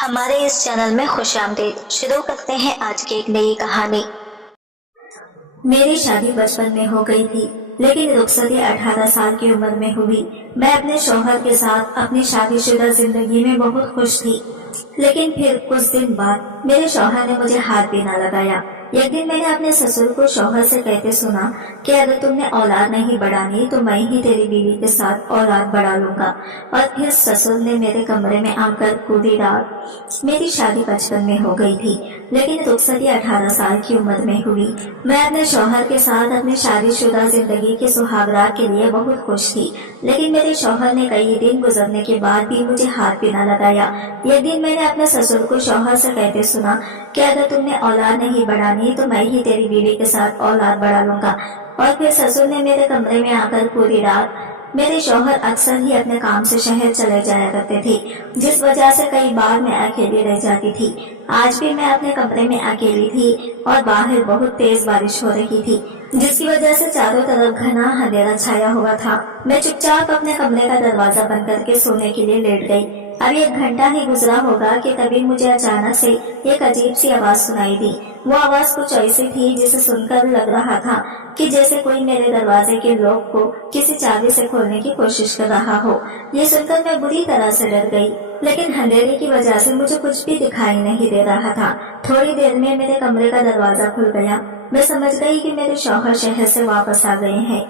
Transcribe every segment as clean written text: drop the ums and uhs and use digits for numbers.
हमारे इस चैनल में खुश आमदीद। शुरू करते हैं आज की एक नई कहानी। मेरी शादी बचपन में हो गई थी, लेकिन रुखसती 18 साल की उम्र में हुई। मैं अपने शौहर के साथ अपनी शादीशुदा जिंदगी में बहुत खुश थी, लेकिन फिर कुछ दिन बाद मेरे शौहर ने मुझे हाथ भी ना लगाया। एक दिन मैंने अपने ससुर को शौहर से कहते सुना कि अगर तुमने औलाद नहीं बढ़ानी तो मैं ही तेरी बीवी के साथ औलाद बढ़ा लूंगा। और फिर ससुर ने मेरे कमरे में आकर पूरी रात। मेरी शादी बचपन में हो गई थी, लेकिन रुखसती 18 साल की उम्र में हुई। मैं अपने शौहर के साथ अपनी शादीशुदा जिंदगी के सुहागरात के लिए बहुत खुश थी, लेकिन मेरे शौहर ने कई दिन गुजरने के बाद भी मुझे हाथ भी न लगाया। एक दिन मैंने अपने ससुर को शौहर से कहते सुना कि अगर तुमने औलाद नहीं बढ़ानी तो मैं ही तेरी बीवी के साथ औलाद बढ़ा लूंगा। और फिर ससुर ने मेरे कमरे में आकर पूरी रात। मेरे शौहर अक्सर ही अपने काम से शहर चले जाया करते थे, जिस वजह से कई बार मैं अकेली रह जाती थी। आज भी मैं अपने कमरे में अकेली थी और बाहर बहुत तेज बारिश हो रही थी, जिसकी वजह से चारों तरफ घना अंधेरा छाया हुआ था। मैं चुपचाप अपने कमरे का दरवाजा बंद करके सोने के लिए लेट गई। अभी 1 घंटा ही गुजरा होगा कि तभी मुझे अचानक से एक अजीब सी आवाज सुनाई दी। वो आवाज कुछ ऐसी थी जिसे सुनकर लग रहा था कि जैसे कोई मेरे दरवाजे के लॉक को किसी चाबी से खोलने की कोशिश कर रहा हो। ये सुनकर मैं बुरी तरह से डर गई, लेकिन अंधेरे की वजह से मुझे कुछ भी दिखाई नहीं दे रहा था। थोड़ी देर में मेरे कमरे का दरवाजा खुल गया। मैं समझ गई कि मेरे शौहर शहर से वापस आ गए हैं,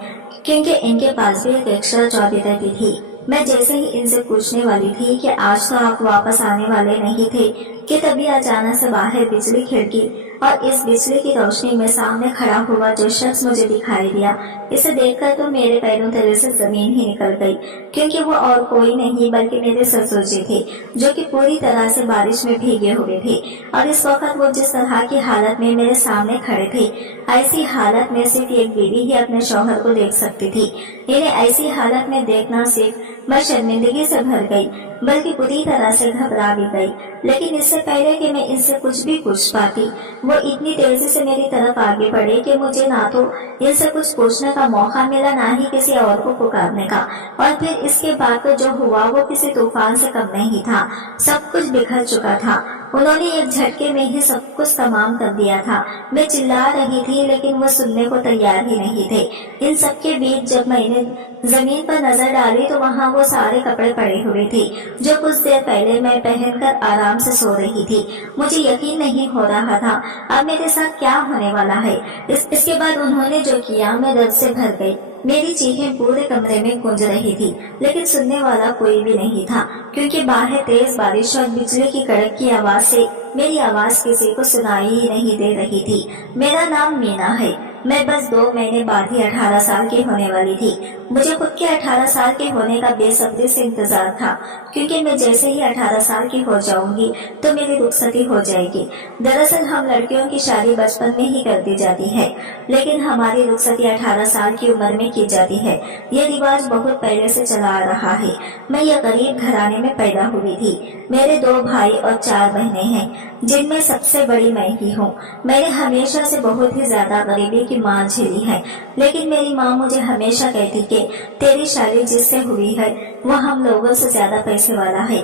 क्योंकि इनके पास भी एक एक्स्ट्रा चाबी रहती थी। मैं जैसे ही इनसे पूछने वाली थी कि आज तो आप वापस आने वाले नहीं थे कि तभी अचानक से बाहर बिजली खिड़की और इस बिजली की रोशनी में सामने खड़ा हुआ जो शख्स मुझे दिखाई दिया। इसे देखकर तो मेरे पैरों तले से जमीन ही निकल गई, क्योंकि वो और कोई नहीं बल्कि मेरे ससुर जी थे, जो कि पूरी तरह से बारिश में भीगे हुए थे। और इस वक्त वो जिस तरह की हालत में मेरे सामने खड़े थे, ऐसी हालत में सिर्फ एक बीवी ही अपने शौहर को देख सकती थी। इन्हें ऐसी हालत में देखना सिर्फ मैं शर्मिंदगी से भर गई, बल्कि पूरी तरह से घबरा भी गई। लेकिन इससे पहले कि मैं इनसे कुछ भी पूछ पाती, वो इतनी तेजी से मेरी तरफ आगे बढ़े कि मुझे ना तो इनसे कुछ पूछने का मौका मिला, ना ही किसी और को पुकारने का। और फिर इसके बाद तो जो हुआ वो किसी तूफान से कम नहीं था। सब कुछ बिखर चुका था। उन्होंने एक झटके में ही सब कुछ तमाम कर दिया था। मैं चिल्ला रही थी, लेकिन वो सुनने को तैयार ही नहीं थे। इन सबके बीच जब मैंने जमीन पर नजर डाली तो वहाँ वो सारे कपड़े पड़े हुए थे, जो कुछ देर पहले मैं पहनकर आराम से सो रही थी। मुझे यकीन नहीं हो रहा था अब मेरे साथ क्या होने वाला है। इसके बाद उन्होंने जो किया, मैं डर से भर गई। मेरी चीखें पूरे कमरे में गूंज रही थी, लेकिन सुनने वाला कोई भी नहीं था, क्योंकि बाहर तेज बारिश और बिजली की कड़क की आवाज से मेरी आवाज किसी को सुनाई ही नहीं दे रही थी। मेरा नाम मीना है। मैं बस 2 महीने बाद ही 18 साल की होने वाली थी। मुझे खुद के 18 साल के होने का बेसब्री से इंतजार था, क्योंकि मैं जैसे ही 18 साल की हो जाऊंगी तो मेरी रुखसती हो जाएगी। दरअसल हम लड़कियों की शादी बचपन में ही कर दी जाती है, लेकिन हमारी रुखसती 18 साल की उम्र में की जाती है। ये रिवाज बहुत पहले से चला आ रहा है। मैं यह गरीब घराने में पैदा हुई थी। मेरे 2 भाई और 4 बहनें हैं, जिनमें सबसे बड़ी मैं ही हूँ। मैंने हमेशा से बहुत ही ज्यादा गरीबी की मार झेली है, लेकिन मेरी माँ मुझे हमेशा कहती कि तेरी शादी जिससे हुई है वो हम लोगों से ज्यादा पैसे वाला है,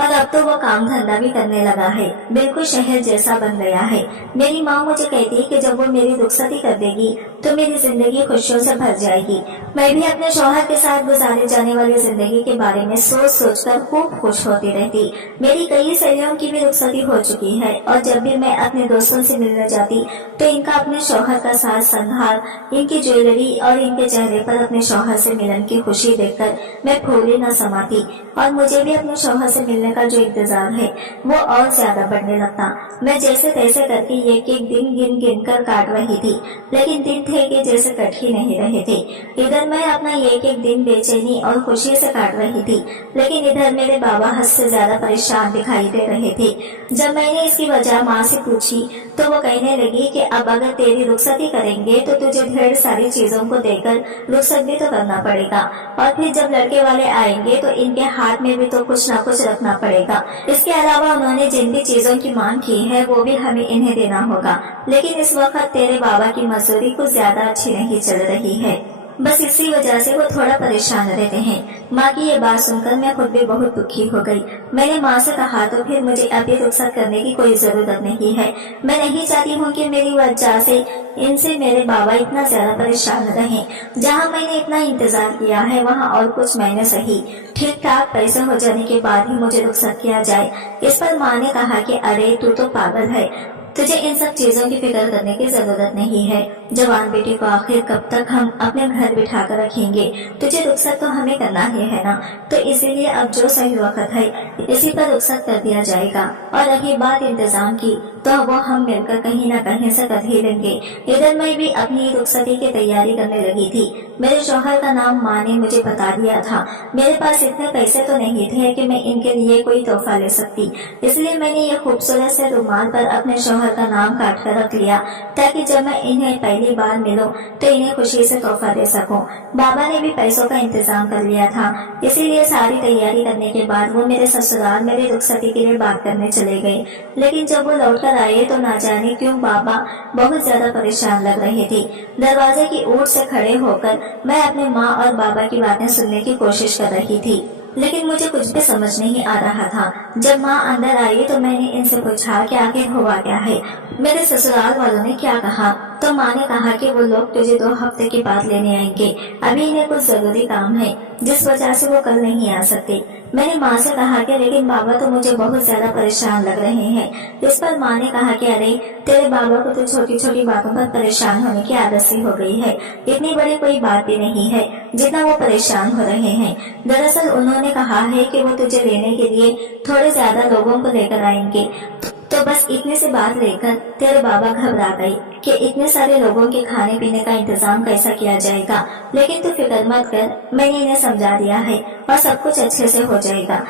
और अब तो वो काम धंधा भी करने लगा है, बिल्कुल शहर जैसा बन गया है। मेरी माँ मुझे कहती है कि जब वो मेरी रुखसती कर देगी तो मेरी जिंदगी खुशियों से भर जाएगी। मैं भी अपने शौहर के साथ गुजारी जाने वाली जिंदगी के बारे में सोच सोच कर खूब खुश होती रहती। मेरी कई सहेलियों की भी रुखसती हो चुकी है, और जब भी मैं अपने दोस्तों से मिलने जाती तो इनका अपने शौहर का साज संहार, इनकी ज्वेलरी और इनके चेहरे पर अपने शौहर से मिलन की खुशी देखकर मैं फूली न समाती, और मुझे भी अपने शौहर से मिलने का जो इंतजार है वो और ज्यादा बढ़ने लगता। मैं जैसे तैसे करके एक एक दिन गिन गिन कर काट रही थी, लेकिन दिन थे कि जैसे कट ही नहीं रहे थे। इधर मैं अपना एक एक दिन बेचैनी और खुशी से काट रही थी, लेकिन इधर मेरे बाबा हद से ज्यादा परेशान दिखाई दे रहे थे। जब मैंने इसकी वजह माँ से पूछी तो वो कहने लगी कि अब अगर तेरी रुखसती करेंगे तो तुझे ढेर सारी चीजों को देकर रुखसत भी तो करना पड़ेगा, और फिर जब लड़के वाले आएंगे तो इनके हाथ में भी तो कुछ न कुछ रखना पड़ेगा। इसके अलावा उन्होंने जिन भी चीजों की मांग की है वो भी हमें इन्हें देना होगा, लेकिन इस वक्त तेरे बाबा की मजदूरी कुछ ज्यादा अच्छी नहीं चल रही है। बस इसी वजह से वो थोड़ा परेशान रहते हैं। माँ की ये बात सुनकर मैं खुद भी बहुत दुखी हो गई। मैंने माँ से कहा तो फिर मुझे अभी रुखसत करने की कोई जरूरत नहीं है। मैं नहीं चाहती हूँ कि मेरी वजह से इनसे मेरे बाबा इतना ज्यादा परेशान रहे। जहाँ मैंने इतना इंतजार किया है वहाँ और कुछ महीने सही ठीक ठाक पैसे हो जाने के बाद ही मुझे रुखसत किया जाए। इस पर माँ ने कहा कि अरे तू तो पागल है, तुझे इन सब चीजों की फिक्र करने की जरूरत नहीं है। जवान बेटी को आखिर कब तक हम अपने घर बिठा कर रखेंगे, तुझे रुखसत तो हमें करना ही है ना, तो इसीलिए अब जो सही वक्त है इसी पर रुखसत कर दिया जाएगा। और रही बात इंतजाम की तो वो हम मिलकर कहीं न कहीं से कर ही लेंगे। इधर मैं भी अपनी रुखसती की तैयारी करने लगी थी। मेरे शौहर का नाम माँ ने मुझे बता दिया था। मेरे पास इतने पैसे तो नहीं थे कि मैं इनके लिए कोई तोहफा ले सकती, इसलिए मैंने ये खूबसूरत से रुमाल पर अपने शौहर का नाम काट कर रख लिया ताकि जब मैं इन्हें पहली बार मिलूं तो इन्हें खुशी से तोहफा दे सकूं। बाबा ने भी पैसों का इंतजाम कर लिया था, इसीलिए सारी तैयारी करने के बाद वो मेरे ससुराल मेरी रुखसती के लिए बात करने चले गए। लेकिन जब वो लौट कर आए तो ना जाने क्यों बाबा बहुत ज्यादा परेशान लग रहे थे। दरवाजे की ओर से खड़े होकर मैं अपने माँ और बाबा की बातें सुनने की कोशिश कर रही थी, लेकिन मुझे कुछ भी समझ नहीं आ रहा था। जब माँ अंदर आई तो मैंने इनसे पूछा कि आखिर हुआ क्या है, मेरे ससुराल वालों ने क्या कहा। तो माँ ने कहा कि वो लोग तुझे 2 हफ्ते के बाद लेने आएंगे, अभी इन्हें कुछ जरूरी काम है जिस वजह से वो कल नहीं आ सकते। मैंने माँ से कहा कि लेकिन बाबा तो मुझे बहुत ज्यादा परेशान लग रहे हैं। इस पर माँ ने कहा कि अरे तेरे बाबा को तो छोटी छोटी बातों पर परेशान होने की आदत सी हो गई है, इतनी बड़ी कोई बात भी नहीं है जितना वो परेशान हो रहे हैं। दरअसल उन्होंने कहा है कि वो तुझे लेने के लिए थोड़े ज्यादा लोगों को लेकर आएंगे, तो बस इतने से बात लेकर तेरे बाबा घबरा गए कि इतने सारे लोगों के खाने पीने का इंतजाम कैसा किया जाएगा। लेकिन तू फिक्र मत कर, मैंने इन्हें समझा दिया है और सब कुछ अच्छे से हो जाएगा।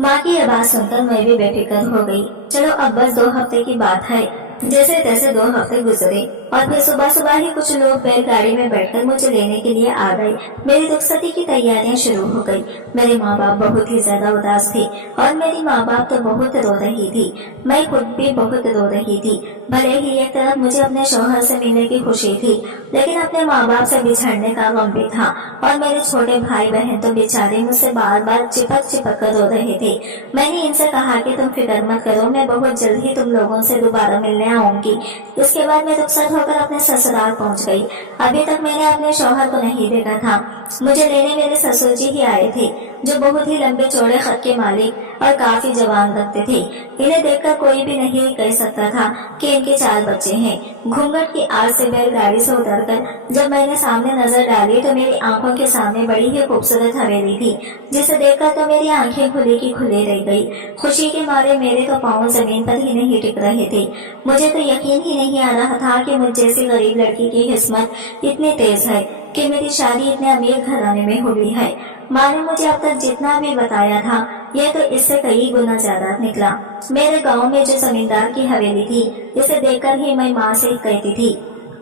माँ की यह बात सुनकर मैं भी बेफिक्र हो गई। चलो अब बस 2 हफ्ते की बात है। जैसे तैसे 2 हफ्ते गुजरे और फिर सुबह सुबह ही कुछ लोग बैलगाड़ी में बैठकर मुझे लेने के लिए आ गए। मेरी रुखसती की तैयारियां शुरू हो गई। मेरे माँ बाप बहुत ही ज्यादा उदास थे और मेरी माँ बाप तो बहुत रो रही थी। मैं खुद भी बहुत रो रही थी। भले ही एक तरफ मुझे अपने शौहर से मिलने की खुशी थी, लेकिन अपने माँ बाप से बिछड़ने का गम भी था। और मेरे छोटे भाई बहन तो बेचारे मुझसे बार बार चिपक चिपक कर रो रहे थे। मैंने इनसे कहा कि तुम फिक्र मत करो, मैं बहुत जल्द ही तुम लोगों से दोबारा मिलने आऊंगी। उसके बाद मैं रुखसत होकर अपने ससुराल पहुंच गई। अभी तक मैंने अपने शौहर को नहीं देखा था। मुझे लेने मेरे ससुर जी ही आए थे, जो बहुत ही लंबे चौड़े खत के मालिक और काफी जवान लगते थे। इन्हें देखकर कोई भी नहीं कह सकता था कि इनके 4 बच्चे हैं। घूंघट की आड़ से बैलगाड़ी से उतरकर जब मैंने सामने नजर डाली तो मेरी आंखों के सामने बड़ी ही खूबसूरत हवेली थी, जिसे देखकर तो मेरी आंखें खुली की खुली रह गई। खुशी के मारे मेरे तो पाँव जमीन पर ही नहीं टिक रहे थे। मुझे तो यकीन ही नहीं आ रहा था कि मुझ जैसी गरीब लड़की की किस्मत इतनी तेज है कि मेरी शादी इतने अमीर घराने में हुई है। माँ ने मुझे अब तक जितना भी बताया था यह तो इससे कई गुना ज्यादा निकला। मेरे गांव में जो जमींदार की हवेली थी, इसे देखकर ही मैं माँ से कहती थी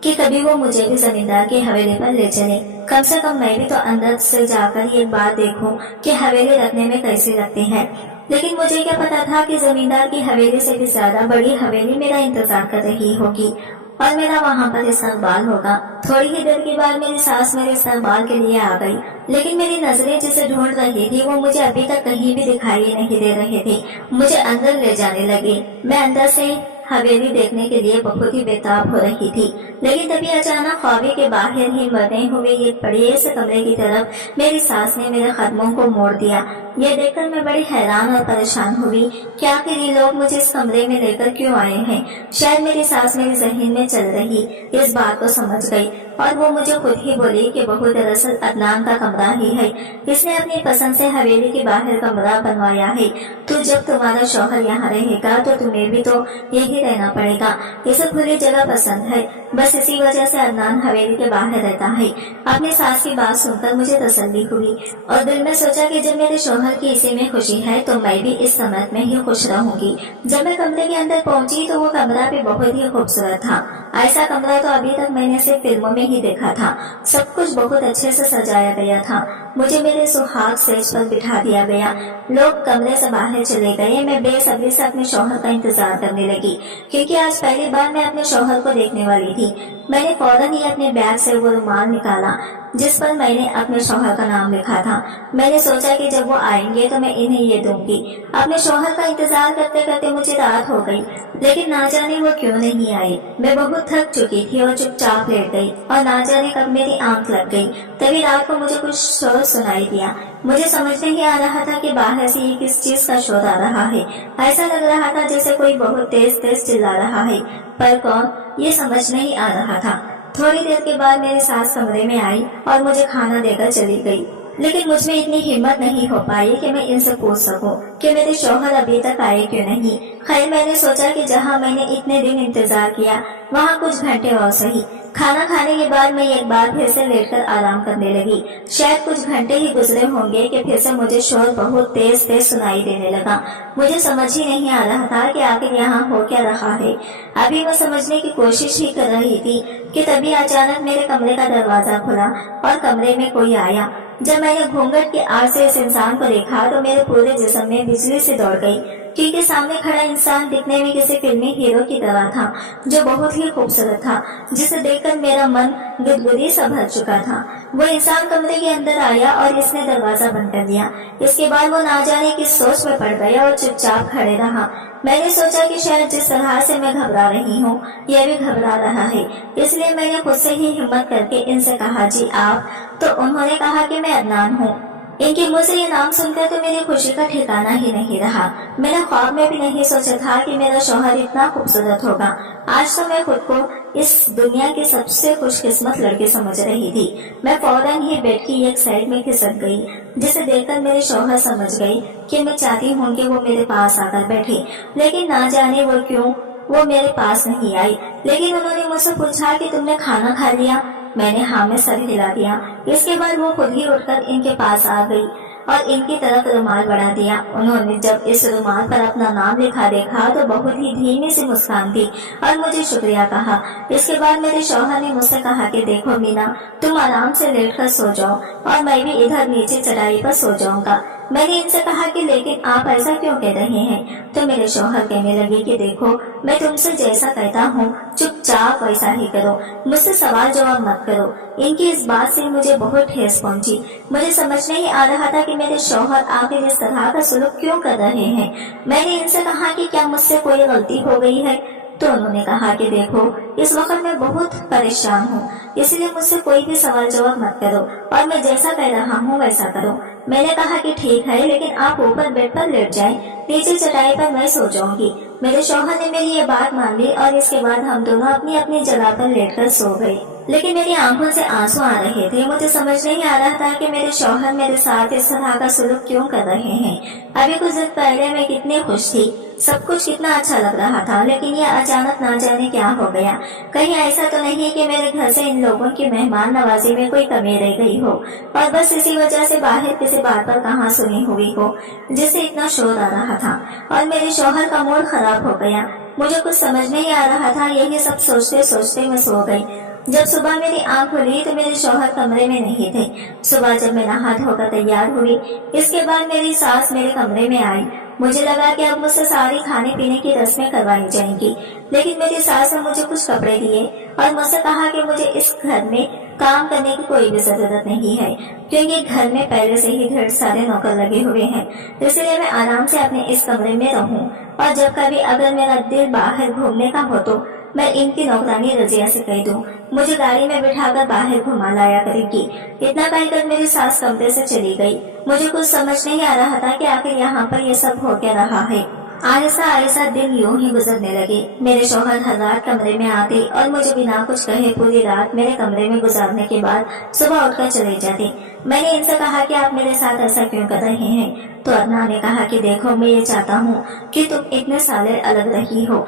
कि कभी वो मुझे भी जमींदार की हवेली पर ले चले। कम से कम मैं भी तो अंदर से जाकर ये बात देखूं कि हवेली रखने में कैसी लगती है। लेकिन मुझे क्या पता था कि जमींदार की हवेली से भी ज्यादा बड़ी हवेली मेरा इंतजार कर रही होगी और मेरा वहाँ पर इस्तकबाल होगा। थोड़ी ही देर के बाद मेरी सास मेरे इस्तकबाल के लिए आ गई, लेकिन मेरी नजरें जिसे ढूंढ रही थी वो मुझे अभी तक कहीं भी दिखाई नहीं दे रहे थे। मुझे अंदर ले जाने लगे। मैं अंदर से हवेली देखने के लिए बहुत ही बेताब हो रही थी, लेकिन तभी अचानक ख्वाबे के बाहर ही बने हुए एक बड़े से कमरे की तरफ मेरी सास ने मेरे कदमों को मोड़ दिया। यह देखकर मैं बड़ी हैरान और परेशान हुई कि आखिर ये लोग मुझे इस कमरे में लेकर क्यों आए हैं। शायद मेरी सास मेरे जहन में चल रही इस बात को समझ गई और वो मुझे खुद ही बोली कि बहू दरअसल अदनान का कमरा ही है, इसने अपनी पसंद से हवेली के बाहर कमरा बनवाया है। तो जब तुम्हारा शौहर यहाँ रहेगा तो तुम्हें भी तो यही रहना पड़ेगा। इसे खुली जगह पसंद है, बस इसी वजह से अदनान हवेली के बाहर रहता है। अपनी सास की बात सुनकर मुझे तसल्ली हुई और दिल में सोचा कि जब मेरे शौहर की इसी में खुशी है तो मैं भी इस समय में ही खुश रहूंगी। जब मैं कमरे के अंदर पहुंची तो वो कमरा भी बहुत ही खूबसूरत था। ऐसा कमरा तो अभी तक मैंने सिर्फ फिल्मों में ही देखा था। सब कुछ बहुत अच्छे से सजाया गया था। मुझे मेरे सुहाग स्टेज पर बिठा दिया गया। लोग कमरे से बाहर चले गए। मैं बेसब्री से अपने शौहर का इंतजार करने लगी, क्योंकि आज पहली बार मैं अपने शौहर को देखने वाली थी। मैंने फौरन ही अपने बैग से वो रुमाल निकाला जिस पर मैंने अपने शौहर का नाम लिखा था। मैंने सोचा कि जब वो आएंगे तो मैं इन्हें ये दूंगी। अपने शौहर का इंतजार करते करते मुझे रात हो गई, लेकिन ना जाने वो क्यों नहीं आए। मैं बहुत थक चुकी थी और चुपचाप लेट गई और ना जाने कब मेरी आंख लग गई। तभी रात को मुझे कुछ शोर सुनाई दिया। मुझे समझ नहीं आ रहा था कि बाहर से ये किस चीज का शोर आ रहा है। ऐसा लग रहा था जैसे कोई बहुत तेज तेज चिल्ला रहा है, पर कौन ये समझ नहीं आ रहा था। थोड़ी देर के बाद मेरी सास कमरे में आई और मुझे खाना देकर चली गई, लेकिन मुझ में इतनी हिम्मत नहीं हो पाई कि मैं इनसे पूछ सकूं कि मेरे शौहर अभी तक आए क्यों नहीं। खैर मैंने सोचा कि जहां मैंने इतने दिन इंतजार किया वहां कुछ घंटे और सही। खाना खाने के बाद मैं एक बार फिर से लेटकर आराम करने लगी। शायद कुछ घंटे ही गुजरे होंगे कि फिर से मुझे शोर बहुत तेज तेज सुनाई देने लगा। मुझे समझ ही नहीं आ रहा था कि आखिर यहाँ हो क्या रहा है। अभी मैं समझने की कोशिश ही कर रही थी कि तभी अचानक मेरे कमरे का दरवाजा खुला और कमरे में कोई आया। जब मैंने घूंघट की आड़ से इस इंसान को देखा तो मेरे पूरे जिस्म में बिजली से दौड़ गई, क्योंकि सामने खड़ा इंसान दिखने में किसी फिल्मी हीरो की तरह था, जो बहुत ही खूबसूरत था, जिसे देखकर मेरा मन गुदगुदी सा भर चुका था। वो इंसान कमरे के अंदर आया और इसने दरवाजा बंद कर दिया। इसके बाद वो ना जाने किस सोच में पड़ गया और चुपचाप खड़े रहा। मैंने सोचा कि शायद जिस तरह से मैं घबरा रही हूँ यह भी घबरा रहा है, इसलिए मैंने खुद से ही हिम्मत करके इनसे कहा, जी आप? तो उन्होंने कहा कि मैं अदनान हूँ। इनके मुंह से ये नाम सुनकर तो मेरी खुशी का ठिकाना ही नहीं रहा। मैंने ख्वाब में भी नहीं सोचा था कि मेरा शौहर इतना खूबसूरत होगा। आज तो मैं खुद को इस दुनिया की सबसे खुशकिस्मत लड़की समझ रही थी। मैं फौरन ही बेड की एक साइड में खिसक गई, जिसे देखकर मेरे शौहर समझ गई कि मैं चाहती हूँ कि वो मेरे पास आकर बैठे, लेकिन ना जाने वो क्यों वो मेरे पास नहीं आई। लेकिन उन्होंने मुझसे पूछा कि तुमने खाना खा लिया? मैंने हाँ में सर हिला दिया। इसके बाद वो खुद ही उठकर इनके पास आ गई और इनकी तरफ रुमाल बढ़ा दिया। उन्होंने जब इस रुमाल पर अपना नाम लिखा देखा तो बहुत ही धीमी सी मुस्कान दी और मुझे शुक्रिया कहा। इसके बाद मेरे शौहर ने मुझसे कहा कि देखो मीना, तुम आराम से लेटकर सो जाओ और मैं भी इधर नीचे चटाई पर सो जाऊंगा। मैंने इनसे कहा कि लेकिन आप ऐसा क्यों कह रहे हैं? तो मेरे शौहर कहने लगे कि देखो, मैं तुमसे जैसा कहता हूँ चुपचाप वैसा ही करो, मुझसे सवाल जवाब मत करो। इनकी इस बात से मुझे बहुत ठेस पहुंची। मुझे समझ नहीं आ रहा था कि मेरे शौहर आखिर इस तरह का सलूक क्यों कर रहे हैं। मैंने इनसे कहा कि क्या मुझसे कोई गलती हो गई है? तो उन्होंने कहा कि देखो, इस वक्त मैं बहुत परेशान हूँ, इसलिए मुझसे कोई भी सवाल जवाब मत करो और मैं जैसा कह रहा हूँ वैसा करो। मैंने कहा कि ठीक है, लेकिन आप ऊपर बेड पर लेट जाएं, नीचे चटाई पर मैं सो जाऊंगी। मेरे शौहर ने मेरी ये बात मान ली और इसके बाद हम दोनों अपनी अपनी जगह पर लेटकर सो गए। लेकिन मेरी आंखों से आंसू आ रहे थे। मुझे समझ नहीं आ रहा था कि मेरे शौहर मेरे साथ इस तरह का सलूक क्यों कर रहे हैं। अभी कुछ दिन पहले मैं कितनी खुश थी, सब कुछ कितना अच्छा लग रहा था, लेकिन ये अचानक ना जाने क्या हो गया। कहीं ऐसा तो नहीं कि मेरे घर से इन लोगों की मेहमान नवाजी में कोई कमी रह गई हो और बस इसी वजह से बाहर किसी बात पर कहाँ सुनी हुई हो जिससे इतना शोर आ रहा था और मेरे शौहर का मूड खराब हो गया। मुझे कुछ समझ नहीं आ रहा था। यही सब सोचते सोचते मैं सो गई। जब सुबह मेरी आंख खुली तो मेरे शौहर कमरे में नहीं थे। सुबह जब मैं नहा धोकर तैयार हुई, इसके बाद मेरी सास मेरे कमरे में आई। मुझे लगा कि अब मुझसे सारी खाने पीने की रस्में करवाई जाएंगी, लेकिन मेरी सास ने मुझे कुछ कपड़े दिए और मुझसे कहा कि मुझे इस घर में काम करने की कोई भी जरूरत नहीं है, क्योंकि घर में पहले से ही ढेर सारे नौकर लगे हुए हैं, इसलिए मैं आराम से अपने इस कमरे में रहूं और जब कभी अगर मेरा दिल बाहर घूमने का हो तो मैं इनकी नौकरानी रजिया से कह दूं मुझे गाड़ी में बिठाकर बाहर घुमा लाया करेगी। इतना कहकर मेरी सास कमरे से चली गई। मुझे कुछ समझ नहीं आ रहा था कि आखिर यहाँ पर ये सब हो क्या रहा है। आहिस्ता आहिस्ता दिन यूं ही गुजरने लगे। मेरे शौहर हर रात कमरे में आते और मुझे बिना कुछ कहे पूरी रात मेरे कमरे में गुजारने के बाद सुबह उठकर चले जाते। मैंने इनसे कहा कि आप मेरे साथ ऐसा क्यों कर रहे हैं? तो अदनान ने कहा कि देखो, मैं ये चाहता हूँ कि तुम इतने साले अलग रही हो,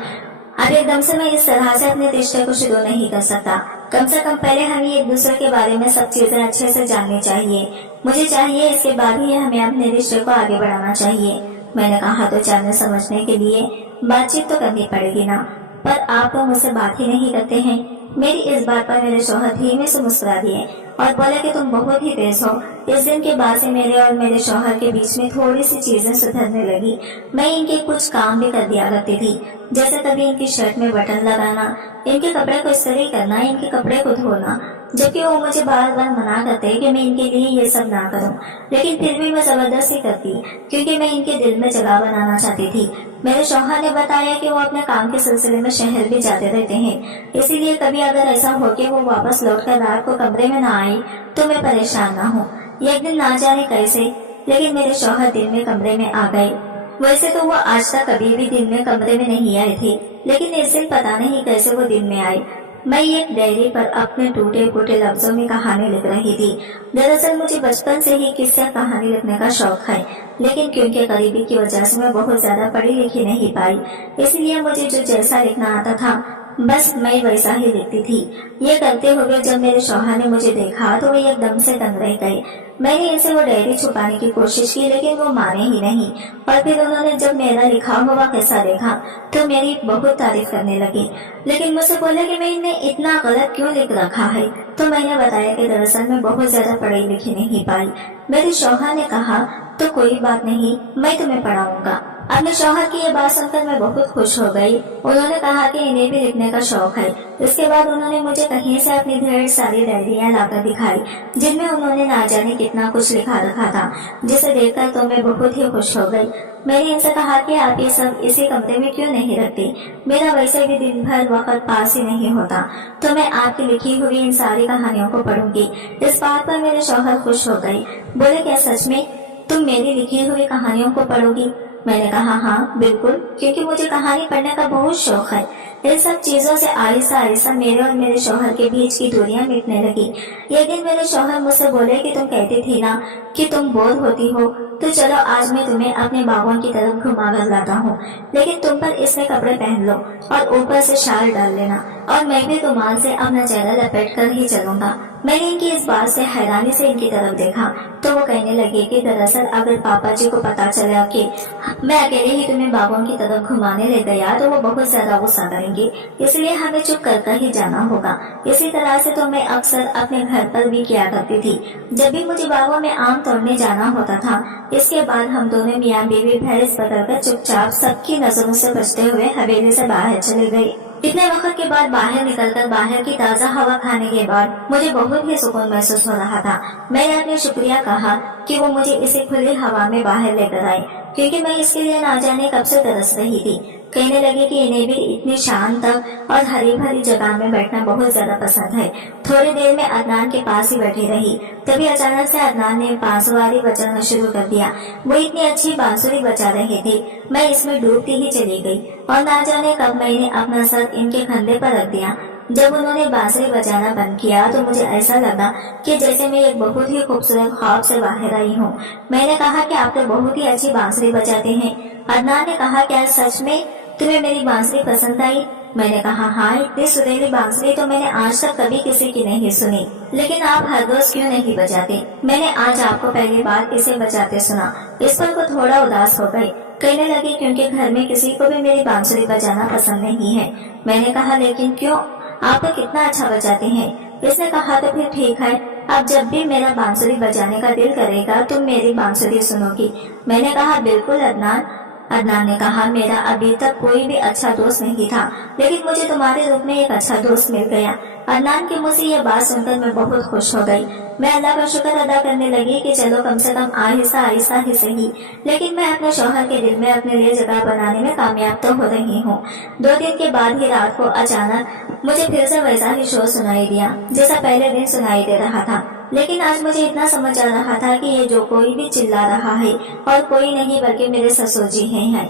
अब एकदम से मैं इस तरह से अपने रिश्ते को शुरू नहीं कर सकता। कम से कम पहले हमें एक दूसरे के बारे में सब चीजें अच्छे से जाननी चाहिए। मुझे चाहिए इसके बाद ही हमें अपने रिश्ते को आगे बढ़ाना चाहिए। मैंने कहा तो जानने समझने के लिए बातचीत तो करनी पड़ेगी ना, पर आप तो मुझसे बात ही नहीं करते हैं। मेरी इस बात पर मेरे शौहर धीमे से मुस्कुरा दिए और बोला कि तुम बहुत ही तेज हो। इस दिन के बाद से मेरे और मेरे शौहर के बीच में थोड़ी सी चीजें सुधरने लगी। मैं इनके कुछ काम भी कर दिया करती थी, जैसे कभी इनकी शर्ट में बटन लगाना, इनके कपड़े को इस्त्री करना, इनके कपड़े को धोना, जबकि वो मुझे बार बार मना करते कि मैं इनके लिए ये सब ना करूं, लेकिन फिर भी मैं जबरदस्ती करती क्योंकि मैं इनके दिल में जगह बनाना चाहती थी। मेरे शौहर ने बताया कि वो अपने काम के सिलसिले में शहर भी जाते रहते हैं, इसीलिए कभी अगर ऐसा हो कि वो वापस लौटकर रात को कमरे में ना आए तो मैं परेशान ना हूँ। एक दिन ना जाने कैसे, लेकिन मेरे शौहर दिन में कमरे में आ गए। वैसे तो वो आज तक कभी भी दिन में कमरे में नहीं आए थे, लेकिन इस दिन पता नहीं कैसे वो दिन में आए। मैं एक डायरी पर अपने टूटे फूटे लफ्जों में कहानी लिख रही थी। दरअसल मुझे बचपन से ही किस्सा कहानी लिखने का शौक है, लेकिन क्योंकि गरीबी की वजह से मैं बहुत ज्यादा पढ़ी लिखी नहीं पाई, इसलिए मुझे जो जैसा लिखना आता था बस मैं वैसा ही लिखती थी। ये करते हुए जब मेरे शौहर ने मुझे देखा तो वे एकदम से दंग रह गए। मैंने इनसे वो डायरी छुपाने की कोशिश की, लेकिन वो माने ही नहीं, और फिर उन्होंने जब मेरा लिखा हुआ किस्सा देखा तो मेरी बहुत तारीफ करने लगी, लेकिन मुझसे बोले कि मैंने इतना गलत क्यों लिख रखा है। तो मैंने बताया कि दरअसल मैं बहुत ज्यादा पढ़ी लिखी नहीं पाई। मेरे शौहर ने कहा तो कोई बात नहीं, मैं तुम्हें पढ़ाऊंगा। अपने शौहर की ये बात सुनकर मैं बहुत खुश हो गई। उन्होंने कहा कि इन्हें भी लिखने का शौक है। इसके बाद उन्होंने मुझे कहीं से अपनी ढेर सारी डायरियां लाकर दिखाई, जिनमें उन्होंने ना जाने कितना कुछ लिखा रखा था, जिसे देखकर तो मैं बहुत ही खुश हो गई। मैंने इनसे कहा कि आप ये सब इसी कमरे में क्यों नहीं रखते, मेरा वैसे भी दिन भर वक्त पास ही नहीं होता, तो मैं आपकी लिखी हुई इन सारी कहानियों को पढ़ूंगी। इस बात पर मेरे शौहर खुश हो गए। बोले क्या सच में तुम मेरी लिखी हुई कहानियों को पढ़ोगी? मैंने कहा हाँ बिल्कुल, क्योंकि मुझे कहानी पढ़ने का बहुत शौक है। इन सब चीजों से आहिस्ता आहिस्ता मेरे और मेरे शौहर के बीच की दूरियां मिटने लगी। एक दिन मेरे शौहर मुझसे बोले कि तुम कहती थी ना कि तुम बोर होती हो, तो चलो आज मैं तुम्हें अपने बागों की तरफ घुमा कर लाता हूँ, लेकिन तुम पर इसमें कपड़े पहन लो और ऊपर से शाल डाल लेना, और मैं भी रुमाल से अपना चेहरा लपेट कर ही चलूंगा। मैंने इनकी इस बात से हैरानी से इनकी तरफ देखा तो वो कहने लगे कि दरअसल अगर पापा जी को पता चला कि मैं अकेले ही तुम्हें बागों की तरफ घुमाने ले गया तो वो बहुत ज्यादा गुस्सा करेंगे, इसलिए हमें चुप कर ही जाना होगा। इसी तरह से तो मैं अक्सर अपने घर पर भी किया करती थी। जब भी मुझे बागों में आम तोड़ने जाना होता था, इसके बाद हम दोनों मियाँ बीवी भैंस पकड़कर चुपचाप सबकी नजरों से बचते हुए हवेली से बाहर चले गए। इतने वक्त के बाद बाहर निकलकर बाहर की ताज़ा हवा खाने के बाद मुझे बहुत ही सुकून महसूस हो रहा था। मैंने अपने शुक्रिया कहा कि वो मुझे इसी खुली हवा में बाहर लेकर आए, क्योंकि मैं इसके लिए ना जाने कब से तरस रही थी। कहने लगे कि इन्हें भी इतनी शांत और हरी भरी जगह में बैठना बहुत ज्यादा पसंद है। थोड़ी देर में अदनान के पास ही बैठी रही, तभी अचानक से अदनान ने बांसुरी बजाना शुरू कर दिया। वो इतनी अच्छी बांसुरी बजा रहे थे, मैं इसमें डूबती ही चली गई और ना जाने कब मैंने अपना सर इनके कंधे पर रख दिया। जब उन्होंने बांसुरी बजाना बंद किया तो मुझे ऐसा लगा कि जैसे मैं एक बहुत ही खूबसूरत ख्वाब से बाहर आई हूँ। मैंने कहा कि आप तो बहुत ही अच्छी बांसुरी बजाते हैं। अदनान ने कहा क्या सच में तुम्हें मेरी बांसुरी पसंद आई? मैंने कहा हाँ, इतनी सुरीली बांसुरी तो मैंने आज तक कभी किसी की नहीं सुनी, लेकिन आप हर रोज क्यों नहीं बजाते? मैंने आज आपको पहली बार इसे बजाते सुना। इस पर वो थोड़ा उदास हो गए। कहने लगे क्योंकि घर में किसी को भी मेरी बांसुरी बजाना पसंद नहीं है। मैंने कहा लेकिन क्यों, आप तो कितना अच्छा बजाते हैं। इसने कहा तो फिर ठीक है, अब जब भी मेरा बांसुरी बजाने का दिल करेगा तुम मेरी बांसुरी सुनोगी। मैंने कहा बिल्कुल अदनान। अदनान ने कहा मेरा अभी तक कोई भी अच्छा दोस्त नहीं था, लेकिन मुझे तुम्हारे रूप में एक अच्छा दोस्त मिल गया। अदनान के मुंह से यह बात सुनकर मैं बहुत खुश हो गई। मैं अल्लाह का शुक्र अदा करने लगी कि चलो कम से कम आहिस्ता आहिस्ता ही सही, लेकिन मैं अपने शौहर के दिल में अपने लिए जगह बनाने में कामयाब तो हो रही हूँ। 2 दिन के बाद ही रात को अचानक मुझे फिर से वैसा ही शोर सुनाई दिया जैसा पहले दिन सुनाई दे रहा था, लेकिन आज मुझे इतना समझ आ रहा था कि ये जो कोई भी चिल्ला रहा है और कोई नहीं बल्कि मेरे ससुर जी हैं।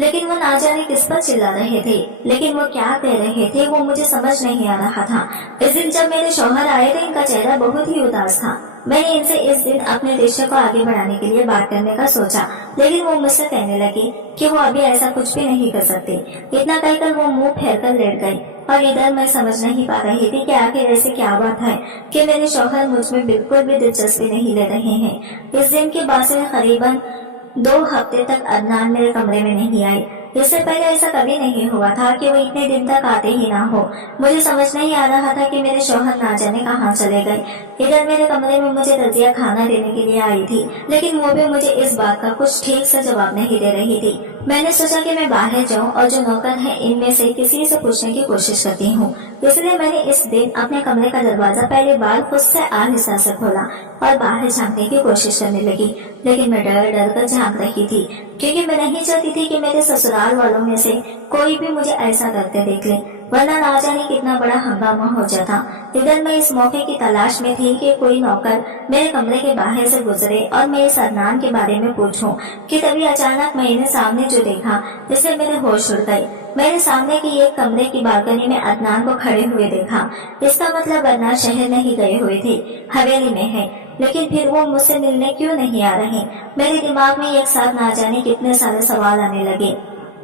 लेकिन वो ना जाने किस पर चिल्ला रहे थे, लेकिन वो क्या कह रहे थे वो मुझे समझ नहीं आ रहा था। इस दिन जब मेरे शौहर आए तो इनका चेहरा बहुत ही उदास था। मैंने इनसे इस दिन अपने रिश्ते को आगे बढ़ाने के लिए बात करने का सोचा, लेकिन वो मुझसे कहने लगे कि वो अभी ऐसा कुछ भी नहीं कर सकते। इतना कहकर वो मुंह फेर कर लेट गए और इधर मैं समझ नहीं पा रही थी कि आखिर ऐसे क्या बात है कि मेरे शौहर मुझ में बिल्कुल भी दिलचस्पी नहीं ले रहे हैं। इस दिन के बाद से करीबन 2 हफ्ते तक अदनान मेरे कमरे में नहीं आए। اس سے پہلے ایسا کبھی نہیں ہوا تھا کہ وہ اتنے دن تک آتے ہی نہ ہو۔ مجھے سمجھ نہیں آ رہا تھا کہ میرے شوہر نہ جانے کہاں چلے گئے۔ ادھر میرے کمرے میں مجھے رضیہ کھانا دینے کے لیے آئی تھی، لیکن وہ بھی مجھے اس بات کا کچھ ٹھیک سے جواب نہیں دے رہی تھی۔ میں نے سوچا کہ میں باہر جاؤں اور جو نوکر ہیں ان میں سے کسی سے پوچھنے کی کوشش کرتی ہوں، اس لیے میں نے اس دن اپنے کمرے کا دروازہ پہلی بار خود سے آہستہ سے کھولا اور باہر جھانکنے کی کوشش کرنے لگی، لیکن میں ڈر ڈر کر جھانک رہی تھی کیونکہ میں نہیں چاہتی تھی کہ میرے سسرال والوں میں سے کوئی بھی مجھے ایسا کرتے دیکھ لے، ورنہ نہ جانے کتنا بڑا ہنگامہ ہو جاتا۔ ادھر میں اس موقع کی تلاش میں تھی کہ کوئی نوکر میرے کمرے کے باہر سے گزرے اور میں اس عدنان کے بارے میں پوچھوں کہ تبھی اچانک میں نے سامنے جو دیکھا اس سے میرے ہوش اڑ گئے۔ میرے سامنے کی ایک کمرے کی بالکنی میں عدنان کو کھڑے ہوئے دیکھا۔ اس کا مطلب عدنان شہر نہیں گئے ہوئے تھے، حویلی میں ہے، لیکن پھر وہ مجھ سے ملنے کیوں نہیں آ رہے؟ میرے دماغ میں ایک ساتھ نہ جانے کتنے سارے سوال آنے لگے۔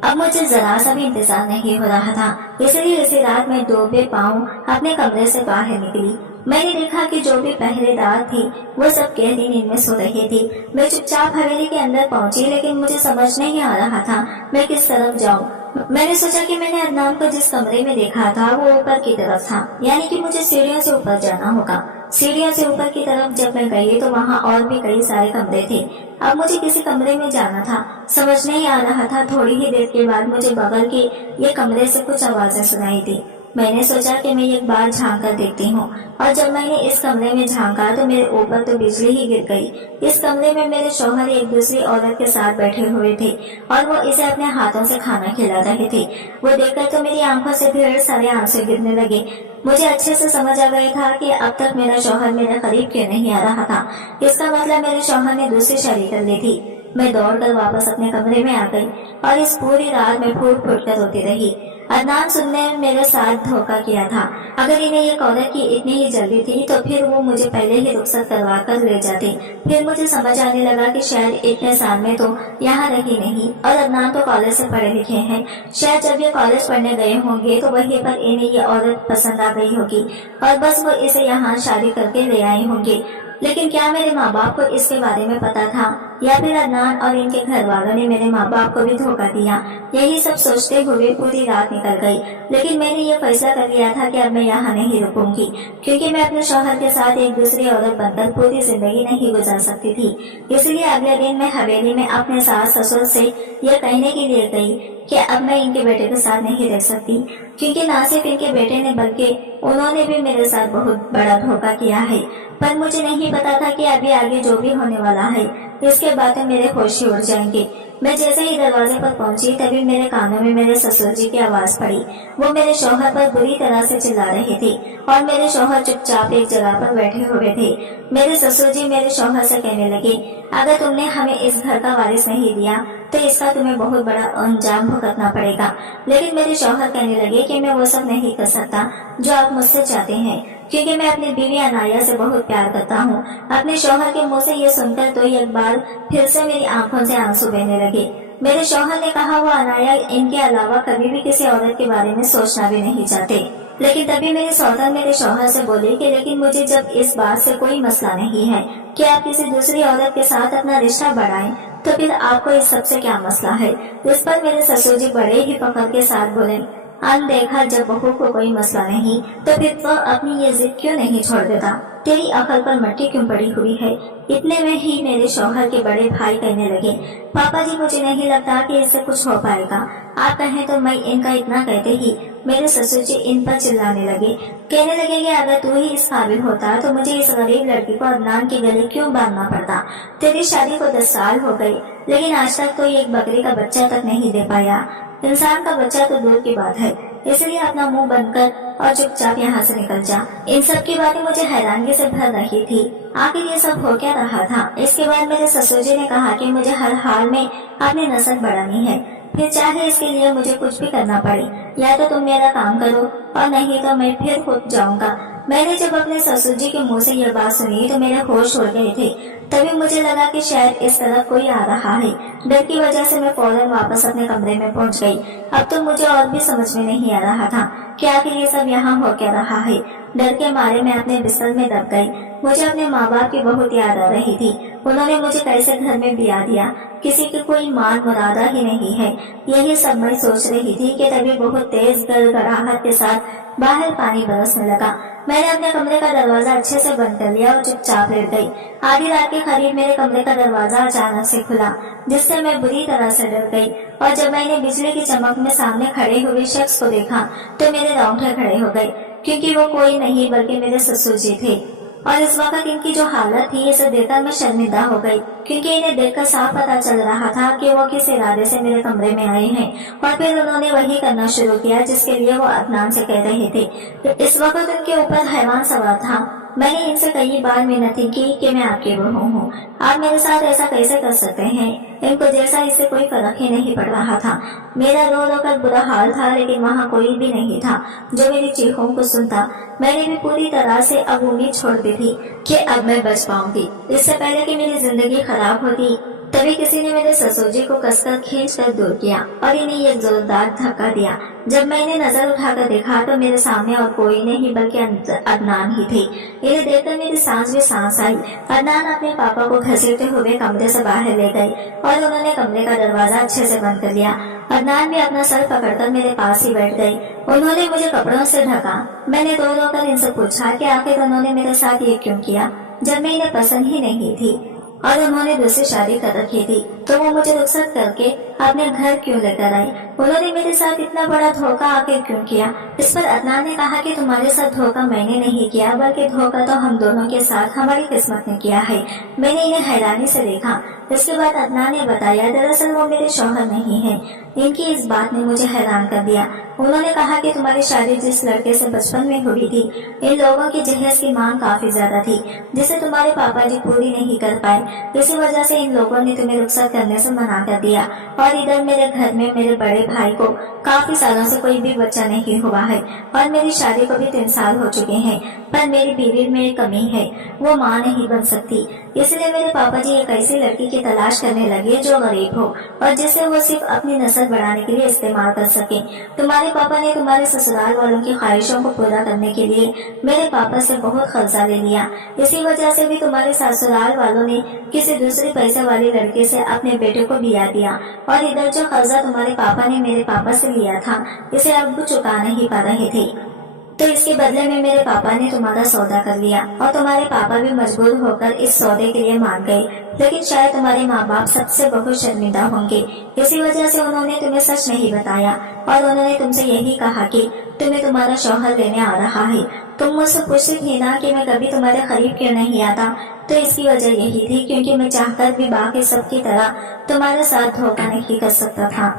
اب مجھے ذرا سا بھی انتظار نہیں ہو رہا تھا، اس لیے اسی رات میں ڈوبے پاؤں اپنے کمرے سے باہر نکلی۔ میں نے دیکھا کہ جو بھی پہرے دار تھی وہ سب گہری نیند میں سو رہی تھی۔ میں چپ چاپ حویلی کے اندر پہنچی، لیکن مجھے سمجھ نہیں آ رہا تھا میں کس طرف جاؤں۔ میں نے سوچا کہ میں نے عدنان کو جس کمرے میں دیکھا تھا وہ اوپر کی طرف تھا، یعنی کہ مجھے سیڑھیوں سے اوپر جانا ہوگا۔ سیڑھیوں سے اوپر کی طرف جب میں گئی تو وہاں اور بھی کئی سارے کمرے تھے۔ اب مجھے کسی کمرے میں جانا تھا، سمجھ نہیں آ رہا تھا۔ تھوڑی ہی دیر کے بعد مجھے بغل کے یہ کمرے سے کچھ آوازیں سنائی دی۔ میں نے سوچا کہ میں ایک بار جھانک کر دیکھتی ہوں، اور جب میں نے اس کمرے میں جھانکا تو میرے اوپر تو بجلی ہی گر گئی۔ اس کمرے میں میرے شوہر ایک دوسری عورت کے ساتھ بیٹھے ہوئے تھے اور وہ اسے اپنے ہاتھوں سے کھانا کھلا رہے تھے۔ وہ دیکھ کر تو میری آنکھوں سے ڈھیر سارے آنسو گرنے لگے۔ مجھے اچھے سے سمجھ آ گیا تھا کہ اب تک میرا شوہر میرے قریب کیوں نہیں آ رہا تھا۔ اس کا مطلب میرے شوہر نے دوسری شادی کر لی تھی۔ میں دوڑ کر واپس اپنے کمرے میں آ گئی اور اس پوری رات میں پھوٹ پھوٹ کر روتی رہی۔ عدنان سن نے میرے ساتھ دھوکہ کیا تھا۔ اگر انہیں یہ عورت کی اتنی ہی جلدی تھی تو پھر وہ مجھے پہلے ہی رخصت کروا کر لے جاتے۔ پھر مجھے سمجھ آنے لگا کہ شاید اتنے سال میں تو یہاں رہی نہیں، اور عدنان تو کالج سے پڑھے لکھے ہیں، شاید جب یہ کالج پڑھنے گئے ہوں گے تو وہیں پر انہیں یہ عورت پسند آ گئی ہوگی اور بس وہ اسے یہاں شادی کر کے لے آئے ہوں گے۔ لیکن کیا میرے ماں باپ کو اس کے بارے میں پتا تھا، یا پھر عدنان اور ان کے گھر والوں نے میرے ماں باپ کو بھی دھوکہ دیا؟ یہی سب سوچتے ہوئے پوری رات نکل گئی، لیکن میں نے یہ فیصلہ کر لیا تھا کہ اب میں یہاں نہیں رکوں گی، کیونکہ میں اپنے شوہر کے ساتھ ایک دوسری عورت بن کر پوری زندگی نہیں گزار سکتی تھی۔ اس لیے اگلے دن میں حویلی میں اپنے ساس سسر سے یہ کہنے کے لیے گئی کہ اب میں ان کے بیٹے کے ساتھ نہیں رہ سکتی، کیونکہ نہ صرف ان کے بیٹے نے بلکہ انہوں نے بھی میرے ساتھ بہت بڑا دھوکہ کیا ہے۔ پر مجھے نہیں پتا تھا کہ ابھی آگے جو بھی ہونے والا ہے اس کے بعد میرے ہوش اڑ جائیں گے۔ میں جیسے ہی دروازے پر پہنچی تبھی میرے کانوں میں میرے سسر جی کی آواز پڑی۔ وہ میرے شوہر پر بری طرح سے چلا رہے تھے اور میرے شوہر چپ چاپ ایک جگہ پر بیٹھے ہوئے تھے۔ میرے سسر جی میرے شوہر سے کہنے لگے، اگر تم نے ہمیں اس گھر کا وارث نہیں دیا تو اس کا تمہیں بہت بڑا انجام بھگتنا پڑے گا۔ لیکن میرے شوہر کہنے لگے کہ میں وہ سب نہیں کر سکتا جو آپ مجھ سے چاہتے ہیں، کیونکہ میں اپنی بیوی عنایہ سے بہت پیار کرتا ہوں۔ اپنے شوہر کے منہ سے یہ سن کر تو ایک بار پھر سے میری آنکھوں سے آنسو بہنے لگے۔ میرے شوہر نے کہا وہ عنایہ ان کے علاوہ کبھی بھی کسی عورت کے بارے میں سوچنا بھی نہیں چاہتے۔ لیکن تبھی میری سوتن میرے شوہر سے بولی کہ لیکن مجھے جب اس بات سے کوئی مسئلہ نہیں ہے کہ آپ کسی دوسری عورت کے ساتھ اپنا رشتہ بڑھائیں تو پھر آپ کو اس سب سے کیا مسئلہ ہے؟ اس پر میرے سسر جی بڑے ہی فخر کے ساتھ بولے، ان دیکھا جب بہو کو کوئی مسئلہ نہیں تو پھر تو اپنی یہ ضد کیوں نہیں چھوڑ دیتا؟ تیری عقل پر مٹی کیوں پڑی ہوئی ہے؟ اتنے میں ہی میرے شوہر کے بڑے بھائی کہنے لگے، پاپا جی مجھے نہیں لگتا کہ اس سے کچھ ہو پائے گا، آپ کہیں تو میں ان کا اتنا کہتے ہی میرے سسر جی ان پر چلانے لگے، کہنے لگے کہ اگر تو ہی اس قابل ہوتا تو مجھے اس غریب لڑکی کو عدنان کے گلے کیوں باندھنا پڑتا؟ تیری شادی کو 10 سال ہو گئی لیکن آج تک تو ایک بکری کا بچہ تک نہیں دے پایا۔ انسان کا بچہ تو دور کی بات ہے، اس لیے اپنا منہ بند کر اور چپ چاپ یہاں سے نکل جا۔ ان سب کی باتیں مجھے حیرانگی سے بھر رہی تھی، آخر یہ سب ہو کیا رہا تھا؟ اس کے بعد میرے سسر جی نے کہا کہ مجھے ہر حال میں اپنی نسل بڑھانی ہے، پھر چاہے اس کے لیے مجھے کچھ بھی کرنا پڑے، یا تو تم میرا کام کرو اور نہیں تو میں پھر خود جاؤں گا۔ میں نے جب اپنے سسر جی کے منہ سے یہ بات سنی تو میرے ہوش اڑ گئے تھے۔ تبھی مجھے لگا کہ شاید اس طرف کوئی آ رہا ہے۔ ڈر کی وجہ سے میں فوراً واپس اپنے کمرے میں پہنچ گئی۔ اب تو مجھے اور بھی سمجھ میں نہیں آ رہا تھا کہ آخر یہ سب یہاں ہو کیا رہا ہے۔ ڈر کے مارے میں اپنے بستر میں دب گئی۔ مجھے اپنے ماں باپ کی بہت یاد آ رہی تھی۔ انہوں نے مجھے کیسے گھر میں بیاہ دیا، کسی کی کوئی مان مرادہ ہی نہیں ہے۔ یہی سب میں سوچ رہی تھی کہ تبھی بہت تیز گڑگڑاہٹ کے ساتھ باہر پانی برسنے لگا۔ میں نے اپنے کمرے کا دروازہ اچھے سے بند کر لیا اور چپ چاپ لیٹ گئی۔ آدھی رات کے قریب میرے کمرے کا دروازہ اچانک سے کھلا، جس سے میں بری طرح سے ڈر گئی، اور جب میں نے بجلی کی چمک میں سامنے کھڑے ہوئے شخص کو دیکھا تو میرے رونگٹے کھڑے ہو گئے، کیونکہ وہ کوئی نہیں بلکہ میرے سسر جی تھے۔ اور اس وقت ان کی جو حالت تھی اسے دیکھ کر میں شرمندہ ہو گئی، کیونکہ انہیں دیکھ کر صاف پتہ چل رہا تھا کہ وہ کس ارادے سے میرے کمرے میں آئے ہیں، اور پھر انہوں نے وہی کرنا شروع کیا جس کے لیے وہ عدنان سے کہہ رہے تھے۔ اس وقت ان کے اوپر حیوان سوار تھا۔ میں نے ان سے کئی بار منتیں کی کہ میں آپ کی بہو ہوں، آپ میرے ساتھ ایسا کیسے کر سکتے ہیں؟ ان کو جیسا اس سے کوئی فرق ہی نہیں پڑ رہا تھا۔ میرا رو رو کر برا حال تھا، لیکن وہاں کوئی بھی نہیں تھا جو میری چیخوں کو سنتا۔ میں نے بھی پوری طرح سے اب امید چھوڑ دی تھی کہ اب میں بچ پاؤں گی۔ اس سے پہلے کہ میری زندگی خراب ہوتی، تبھی کسی نے میرے سسر جی کو کس کر کھینچ کر دور کیا اور انہیں ایک زوردار دھکا دیا۔ جب میں نے نظر اٹھا کر دیکھا تو میرے سامنے اور کوئی نہیں بلکہ عدنان ہی تھے۔ انہیں دیکھ کر میری سانس بھی سانس آئی۔ عدنان اپنے پاپا کو گھسیٹتے ہوئے کمرے سے باہر لے گئے اور انہوں نے کمرے کا دروازہ اچھے سے بند کر لیا۔ عدنان بھی اپنا سر پکڑ کر میرے پاس ہی بیٹھ گئے۔ انہوں نے مجھے کپڑوں سے ڈھکا۔ میں نے رو رو کر ان سے پوچھا کہ آخر انہوں نے میرے ساتھ یہ کیوں کیا، جب میں انہیں پسند ہی نہیں تھی اور انہوں نے دوسری شادی کر رکھی تھی، تو وہ مجھے رخصت کر کے اپنے گھر کیوں لے کر آئی؟ انہوں نے میرے ساتھ اتنا بڑا دھوکہ آخر کیوں کیا؟ اس پر عدنان نے کہا کہ تمہارے ساتھ دھوکہ میں نے نہیں کیا، بلکہ دھوکہ تو ہم دونوں کے ساتھ ہماری قسمت نے کیا ہے۔ میں نے انہیں حیرانی سے دیکھا۔ اس کے بعد عدنان نے بتایا دراصل وہ میرے شوہر نہیں ہیں۔ ان کی اس بات نے مجھے حیران کر دیا۔ انہوں نے کہا کہ تمہاری شادی جس لڑکے سے بچپن میں ہوئی تھی، ان لوگوں کی جہیز کی مانگ کافی زیادہ تھی، جسے تمہارے پاپا جی پوری نہیں کر پائے۔ اسی وجہ سے ان لوگوں نے تمہیں رخصت کرنے سے منع کر دیا، اور ادھر میرے گھر میں میرے بڑے بھائی کو کافی سالوں سے کوئی بھی بچہ نہیں ہوا ہے، اور میری شادی کو بھی 3 سال ہو چکے ہیں، پر میری بیوی میں ایک کمی ہے، وہ ماں نہیں بن سکتی۔ اس لیے میرے پاپا جی ایک ایسی لڑکی کی تلاش کرنے لگے جو غریب ہو اور جسے وہ صرف اپنی نسل بڑھانے کے لیے استعمال کر سکے۔ تمہارے پاپا نے تمہارے سسرال والوں کی خواہشوں کو پورا کرنے کے لیے میرے پاپا سے بہت قرضہ لے لیا۔ اسی وجہ سے بھی تمہارے سسرال والوں نے کسی دوسری پیسے والی لڑکی سے اپنے بیٹے کو بیاہ دیا، اور ادھر جو قرضہ تمہارے پاپا نے میرے پاپا سے لیا تھا اسے ابو چکا نہیں پا رہے تھے، تو اس کے بدلے میں میرے پاپا نے تمہارا سودا کر لیا، اور تمہارے پاپا بھی مجبور ہو کر اس سودے کے لیے مان گئے۔ لیکن شاید تمہارے ماں باپ سب سے بہت شرمندہ ہوں گے، اسی وجہ سے انہوں نے تمہیں سچ نہیں بتایا، اور انہوں نے تم سے یہی کہا کہ تمہیں تمہارا شوہر لینے آ رہا ہے۔ تم مجھ سے پوچھتی تھی نا کہ میں کبھی تمہارے قریب کیوں نہیں آتا، تو اس کی وجہ یہی تھی کیونکہ میں چاہ کر بھی باقی سب کی طرح تمہارے ساتھ دھوکہ نہیں کر سکتا تھا۔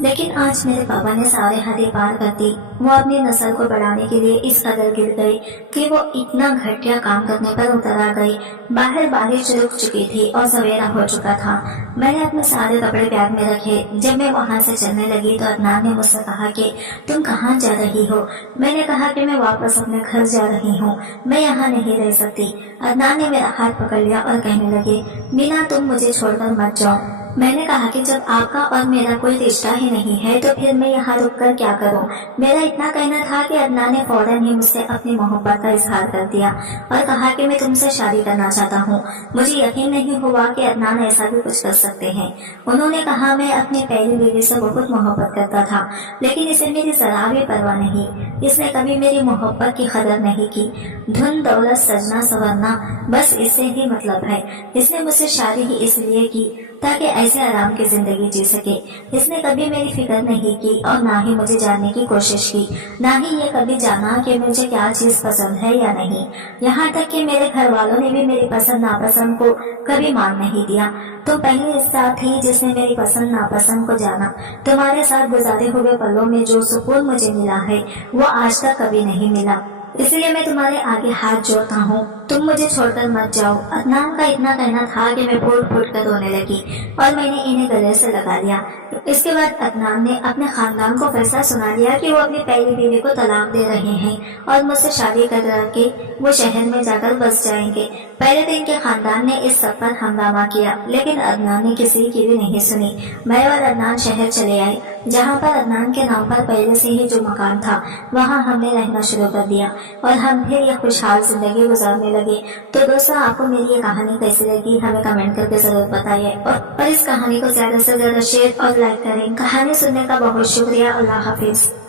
لیکن آج میرے پاپا نے سارے حدیں پار کر دی۔ وہ اپنی نسل کو بڑھانے کے لیے اس قدر گر گئے کہ وہ اتنا گھٹیا کام کرنے پر اتر آ گئے۔ باہر بارش رک چکی تھی اور سویرا ہو چکا تھا۔ میں نے اپنے سارے کپڑے بیگ میں رکھے۔ جب میں وہاں سے چلنے لگی تو عدنان نے مجھ سے کہا کہ تم کہاں جا رہی ہو؟ میں نے کہا کہ میں واپس اپنے گھر جا رہی ہوں، میں یہاں نہیں رہ سکتی۔ عدنان نے میرا ہاتھ پکڑ لیا اور کہنے لگے مینا تم مجھے چھوڑ کر مت جاؤ۔ میں نے کہا کہ جب آپ کا اور میرا کوئی رشتہ ہی نہیں ہے تو پھر میں یہاں رک کر کیا کروں؟ میرا اتنا کہنا تھا کہ عدنان نے فوراً ہی مجھ سے اپنی محبت کا اظہار کر دیا اور کہا کہ میں تم سے شادی کرنا چاہتا ہوں۔ مجھے یقین نہیں ہوا کہ عدنان ایسا بھی کچھ کر سکتے ہیں۔ انہوں نے کہا میں اپنی پہلی بیوی سے بہت محبت کرتا تھا، لیکن اسے میری ذرا بھی پرواہ نہیں۔ اس نے کبھی میری محبت کی قدر نہیں کی۔ دھن دولت سجنا سورنا بس اس سے ہی مطلب ہے۔ اس نے مجھ سے شادی ہی اس لیے کی تاکہ ایسے آرام کی زندگی جی سکے۔ اس نے کبھی میری فکر نہیں کی اور نہ ہی مجھے جاننے کی کوشش کی، نہ ہی یہ کبھی جانا کہ مجھے کیا چیز پسند ہے یا نہیں۔ یہاں تک کہ میرے گھر والوں نے بھی میری پسند ناپسند کو کبھی مان نہیں دیا۔ تو پہلی رشتہ تھی جس نے میری پسند ناپسند کو جانا۔ تمہارے ساتھ گزارے ہوئے پلوں میں جو سکون مجھے ملا ہے وہ آج تک کبھی نہیں ملا، اس لیے میں تمہارے آگے ہاتھ جوڑتا ہوں، تم مجھے چھوڑ کر مت جاؤ۔ عدنان کا اتنا کہنا تھا کہ میں پھوٹ پھوٹ کر رونے لگی اور میں نے انہیں گلے سے لگا لیا۔ اس کے بعد عدنان نے اپنے خاندان کو فیصلہ سنا دیا کہ وہ اپنی پہلی بیوی کو طلاق دے رہے ہیں اور مجھ سے شادی کر کے وہ شہر میں جا کر بس جائیں گے۔ پہلے دن کے خاندان نے اس سب پر ہنگامہ کیا، لیکن عدنان نے کسی کی بھی نہیں سنی۔ میں اور عدنان شہر چلے آئے، جہاں پر عدنان کے نام پر پہلے سے ہی جو مکان تھا وہاں ہم نے رہنا شروع کر دیا، اور ہم پھر یہ خوشحال زندگی گزارنے لگے۔ تو دوستوں آپ کو میری یہ کہانی کیسی لگی ہمیں کمنٹ کر کے ضرور بتائیے، اور اس کہانی کو زیادہ سے زیادہ شیئر اور لائک کریں۔ کہانی سننے کا بہت شکریہ۔ اللہ حافظ۔